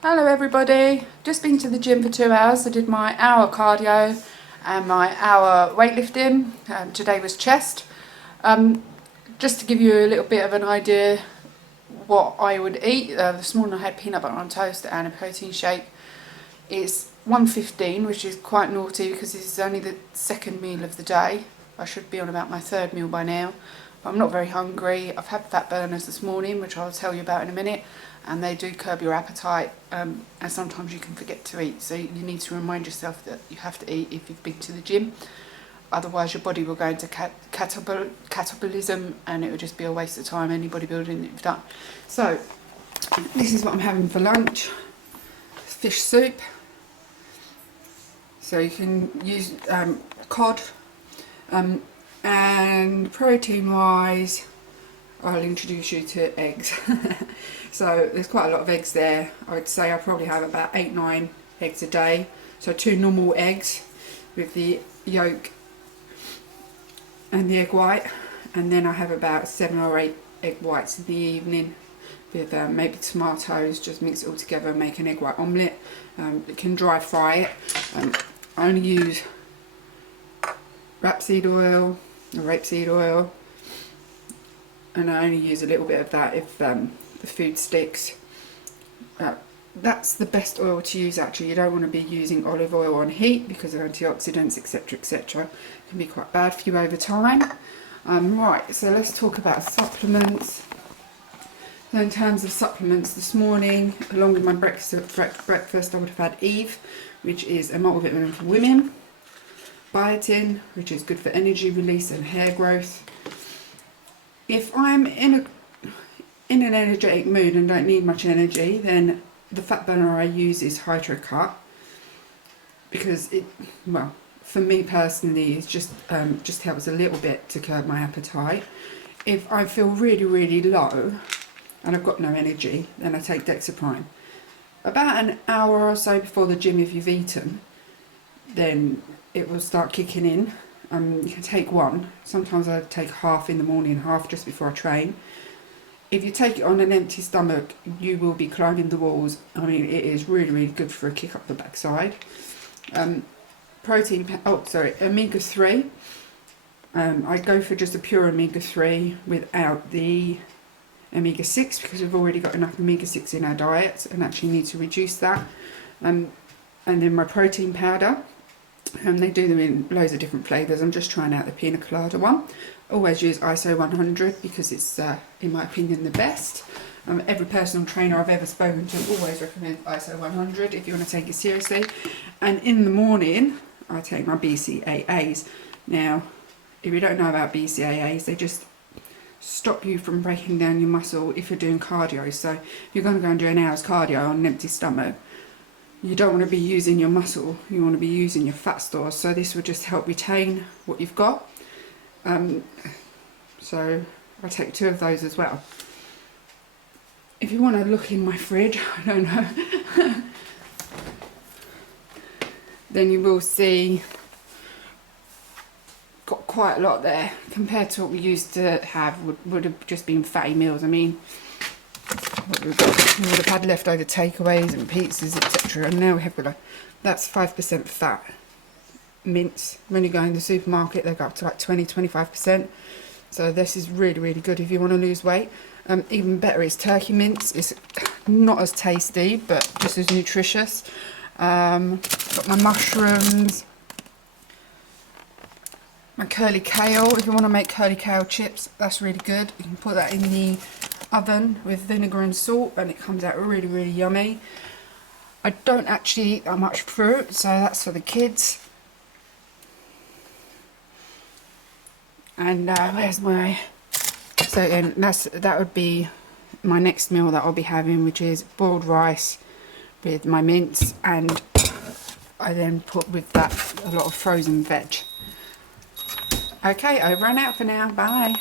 Hello everybody, just been to the gym for 2 hours. I did my hour cardio and my hour weightlifting. Today was chest. Just to give you a little bit of an idea what I would eat, this morning I had peanut butter on toast and a protein shake. It's 1:15, which is quite naughty because this is only the second meal of the day. I should be on about my third meal by now, but I'm not very hungry. I've had fat burners this morning, which I'll tell you about in a minute, and they do curb your appetite, and sometimes you can forget to eat, so you need to remind yourself that you have to eat if you've been to the gym. Otherwise your body will go into catabolism and it will just be a waste of time, any bodybuilding that you've done. So this is what I'm having for lunch. Fish soup. So you can use cod, and protein wise I'll introduce you to eggs. So there's quite a lot of eggs there. I would say I probably have about 8-9 eggs a day. So 2 normal eggs with the yolk and the egg white, and then I have about 7 or 8 egg whites in the evening with maybe tomatoes. Just mix it all together and make an egg white omelette. You can dry fry it. I only use rapeseed oil, and I only use a little bit of that if the food sticks. That's the best oil to use actually. You don't want to be using olive oil on heat because of antioxidants, etc, etc. It can be quite bad for you over time. Right, so let's talk about supplements. So in terms of supplements, this morning along with my breakfast I would have had Eve, which is a multivitamin for women, biotin, which is good for energy release and hair growth. If I'm in an energetic mood and don't need much energy, then the fat burner I use is Hydrocut, because it, well, for me personally, it just helps a little bit to curb my appetite. If I feel really low and I've got no energy, then I take Dexaprime. About an hour or so before the gym, if you've eaten, then it will start kicking in. You can take one. Sometimes I take half in the morning, half just before I train. If you take it on an empty stomach, you will be climbing the walls. I mean, it is really good for a kick up the backside. Omega-3. I go for just a pure omega-3 without the omega-6 because we've already got enough omega-6 in our diet and actually need to reduce that. And then my protein powder. They do them in loads of different flavours. I'm just trying out the pina colada one. Always use ISO 100 because it's, in my opinion, the best. Every personal trainer I've ever spoken to always recommends ISO 100 if you want to take it seriously. And in the morning, I take my BCAAs. Now, if you don't know about BCAAs, they just stop you from breaking down your muscle if you're doing cardio. So if you're going to go and do an hour's cardio on an empty stomach, you don't want to be using your muscle, you want to be using your fat stores. So this will just help retain what you've got. So I take 2 of those as well. If you want to look in my fridge, I don't know, then you will see got quite a lot there compared to what we used to have. Would have just been fatty meals. I mean, we would have had leftover takeaways and pizzas, etc. And now we have got that's 5% fat. Mints, when you go in the supermarket, they go up to like 20-25%. So this is really good if you want to lose weight. Even better is turkey mince. It's not as tasty, but just as nutritious. Got my mushrooms, my curly kale. If you want to make curly kale chips, that's really good. You can put that in the oven with vinegar and salt and it comes out really yummy. I don't actually eat that much fruit, so that's for the kids. And where's my, so and that would be my next meal that I'll be having, which is boiled rice with my mince, and I then put with that a lot of frozen veg. Okay, over and out for now. Bye.